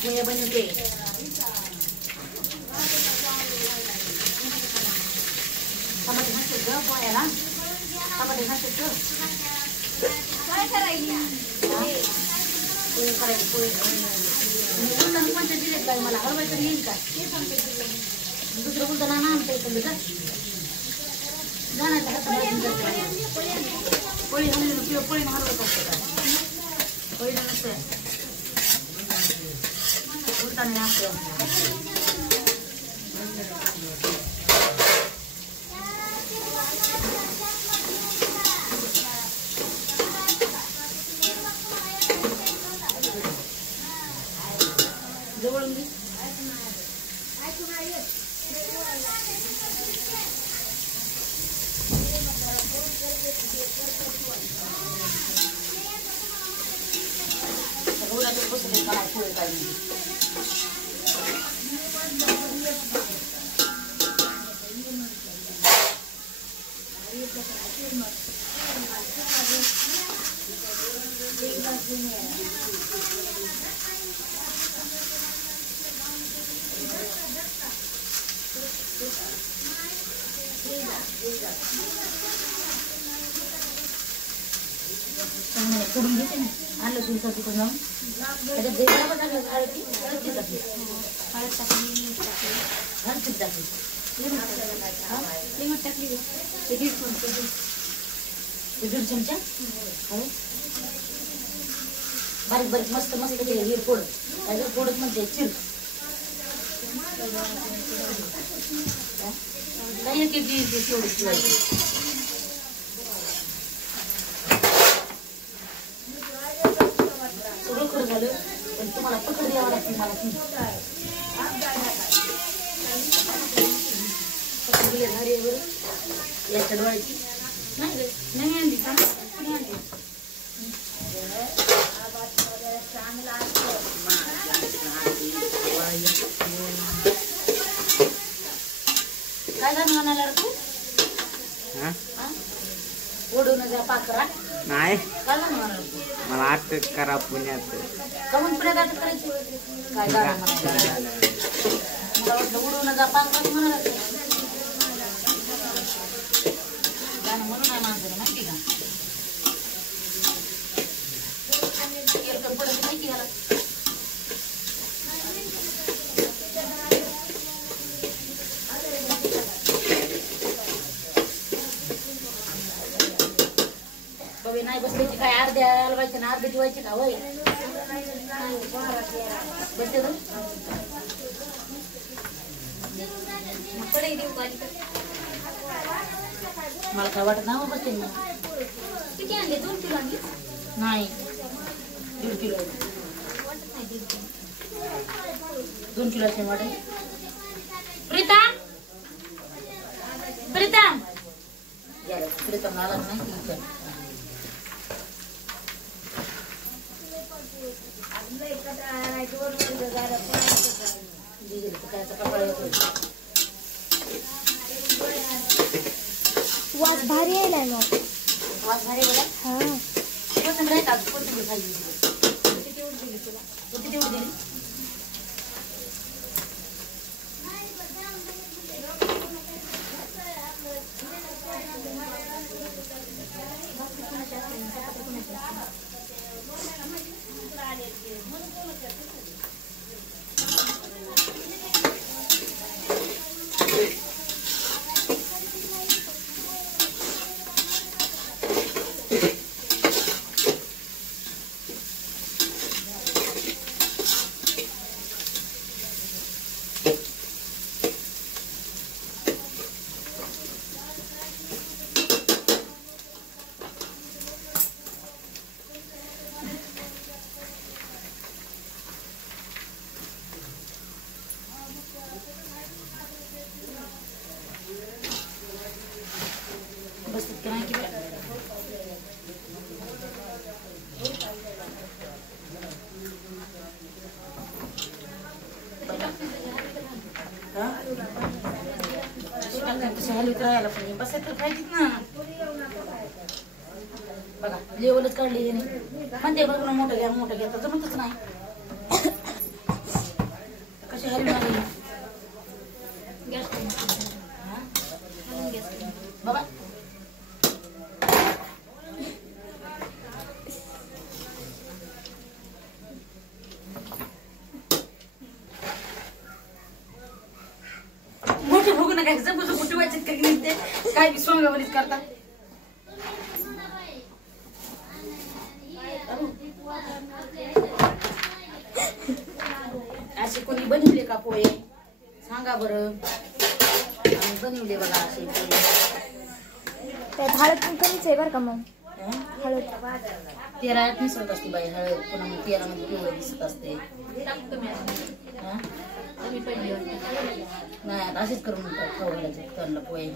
पोहे बनवते टमाटे नसते ग पोह्याला टमाटे नसते ग काय करायची पोहे करायचे पोहे कोणत्या दिलेत काय मला हलवायचं येईल का दुसरं बोलताना ना आमच्या इकडे का जाण्याचा पोळी हलवून किंवा पोळी हलवत असतं का पोळी नसते बोलताना असतं जवळून घे बसले मला पोहे काढून करून घेते ना आलं तुमचं तिकडून जाऊन त्याच्यात वेगळा पण टाकलं हळदी हळदी टाकली हळद टाकली हळद टाकली लिंबू टाकली दीड चमचा हळद बारीक बारीक मस्त मस्त हे फोड त्याच्यात फोडत म्हणते चिर काही एक तेवढी शिवायची झालं पण तुम्हाला पकड द्यावं लागते मला ती झाली बरं याच्या डोळ्याची नाही आणली का नाही आणली काय गाणं म्हणाला तू ओढून जा पाखरा नाही काय गाणं म्हणाला तू मला अटक करा पुण्यात कमून पुण्यात अटक करायची काय गाणं म्हणाला मला वाटलं उडून जा पाखरा म्हणाला गाणं म्हणून आहे माणसाला माहिती का पडत माहिती घाला नाही बसल्याची काय अर्ध्या हलवायचे ना अर्धे जेवायचे का होय बसते तर मला काय वाटत नाही बसते ना किती आणले 2 किलो आणले नाही 1.5 किलो 2 किलोचे वाटे प्रीतम प्रीतम प्रीतम आला नाही वास भारी आहे ना मग वास भारी आहे हां कोण नाही का कोणती खायची किती उड दिली तुला किती उड दिली बस खायचीत ना बघा लेवलच काढली हे म्हणते बघ ना मोठं घ्या तर जमतच नाही. कशी हरी लागली गॅस बाबा. मोठे बघू नका जबरदस्त मोठी व्हायचे ते काय बी सोंगावलीच करतात. असे कोणी बनवले का पोहे सांगा बरं. बनवले बघा असे पोहे. त्यात हळद पण कमीच आहे बरं का मग. हळद तेलात मिसळत असते बाई हळद पुन्हा मग तेलामध्ये पिवळं दिसत असते. नाही आता असेच करून खाऊ घालायचे त्यांना पोहे.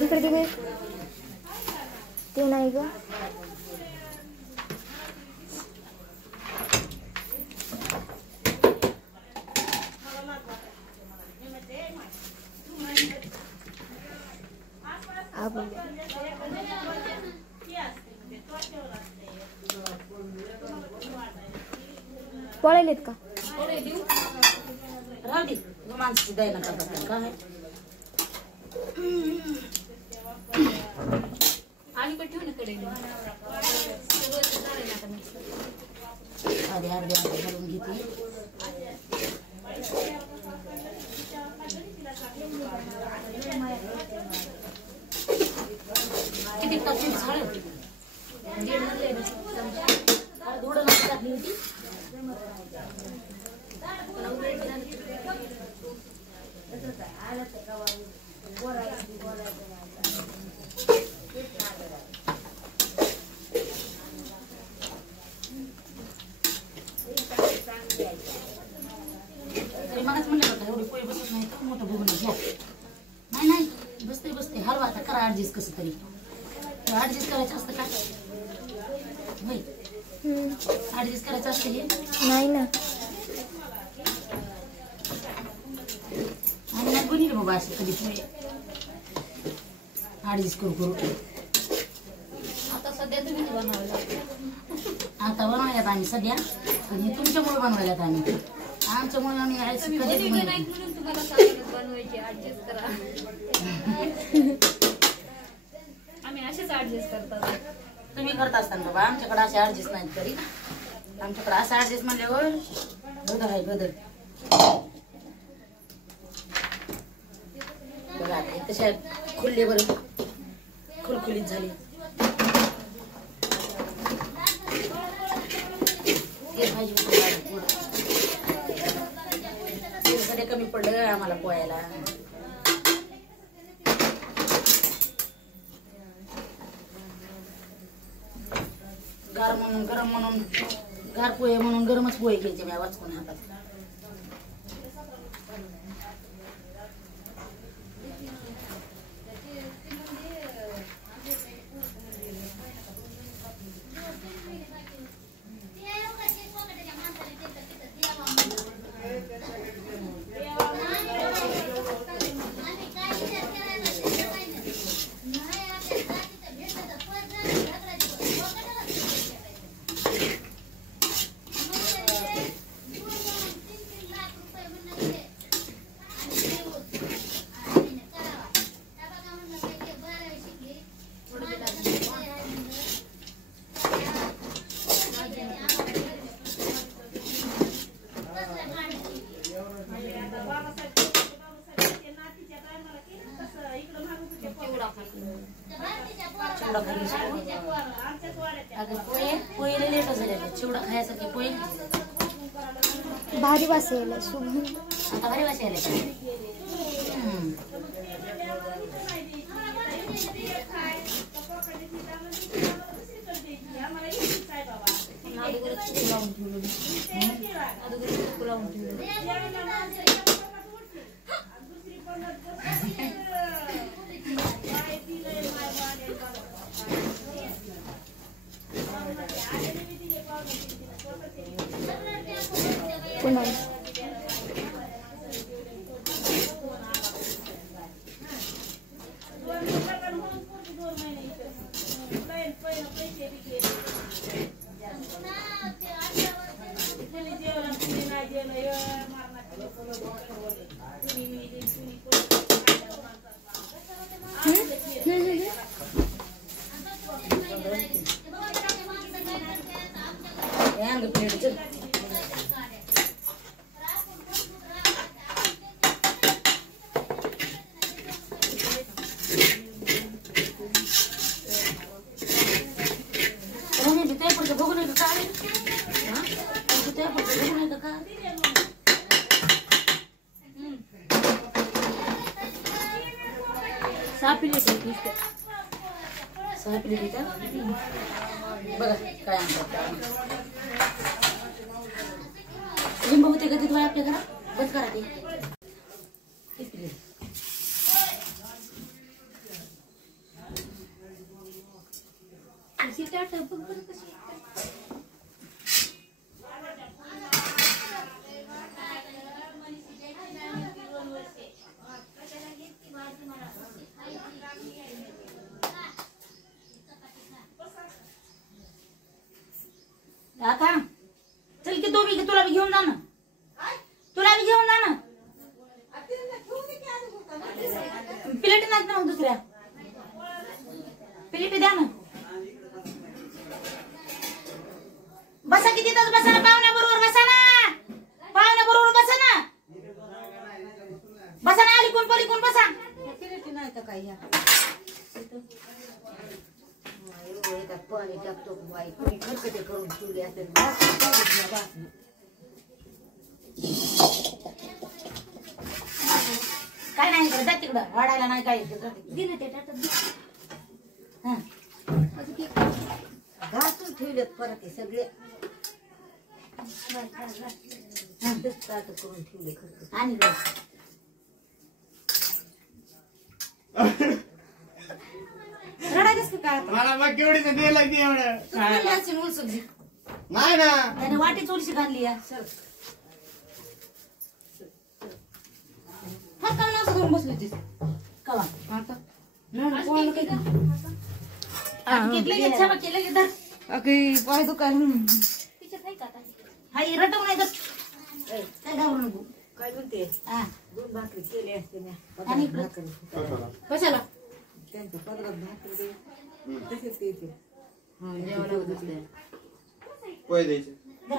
इकडे ते नाही ग. पळालेत का राहू दे माणसाची दया नका काय. आणि ठेवून कडे अर्धे घालून घेते. किती टाकली हळद थोडं नका टाकली होती. मलाच म्हणलं होतं एवढी पोळी बसत नाही तर मोठं बघून घ्या. नाही बसते हलवा आता करा ऍडजस्ट कसं तरी. ऍडजस्ट करायचं असतं का ऍडजस्ट करायचं असतं हे नाही ना. आणि नाही बनली बाबा असं कधी पोळी ऍडजस्ट करू. आता सध्या तुम्ही बनवायला आता बनवायलात आम्ही सध्या पण हे तुमच्यामुळे बनवायलात आम्ही. आमच्यामुळे आम्ही कधी नाही म्हणून तुम्हाला सांगत बनवायची ऍडजस्ट करा. आम्ही असेच ऍडजस्ट करतात. तुम्ही करत असताना बाबा आमच्याकडे असे ऍडजस्ट नाहीत करी. आमच्याकडे असं ऍडजस्ट म्हणल्यावर गदर आहे गदर. बघा आता तशा खुलले बरं खुलखुलीत झाली. भाजी कमी पडलं आम्हाला पोहायला. गार म्हणून गरम म्हणून गार पोहे म्हणून गरमच पोहे घ्यायचे मी वाचकून हातात. पोहे लेट झाले चिवडा खायसाठी पोहे भारी वास यायला सुगंध. आता भारी वास यायला. बघा काय लिंबू होते कधी तुम्हाला आपल्या घरात बस करा ते आता चल की तू बी तुला बी घेऊन जा ना तुला बी घेऊन जा ना प्लेट नाहीत ना मग दुसऱ्या प्लेट द्या ना बसा किती तास बसा ना पाहुण्या बरोबर बसा ना पाहुण्या बरोबर बसा ना बसा ना आली कोण पली कोण बसा नाही तर काय पाणी टाकतो बाई कोणी खरकटे करून ठेवले असेल काय नाही इकडे जा तिकडं वाढायला नाही काय दिले ते घासून ठेवलेत परत हे सगळे करून ठेवले आणि रडायच काय मला मग केवढी दे लागली एवढं नाही ना त्याने वाटी चोरशी घालली हा का असं करून बसली होतीस कवा आता पाय दुकान हाय रटव नाही काय घाबरू नको काय म्हणते दोन भाकरी केले असते ना कशाला त्यांचं पदरात भाकरी तसेच द्यायचे तुला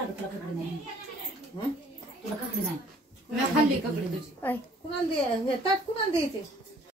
कपडे नाही तुला कपडे नाही मी खाल्ली कपडे तुझी कुणाला ताट कुणाला द्यायचे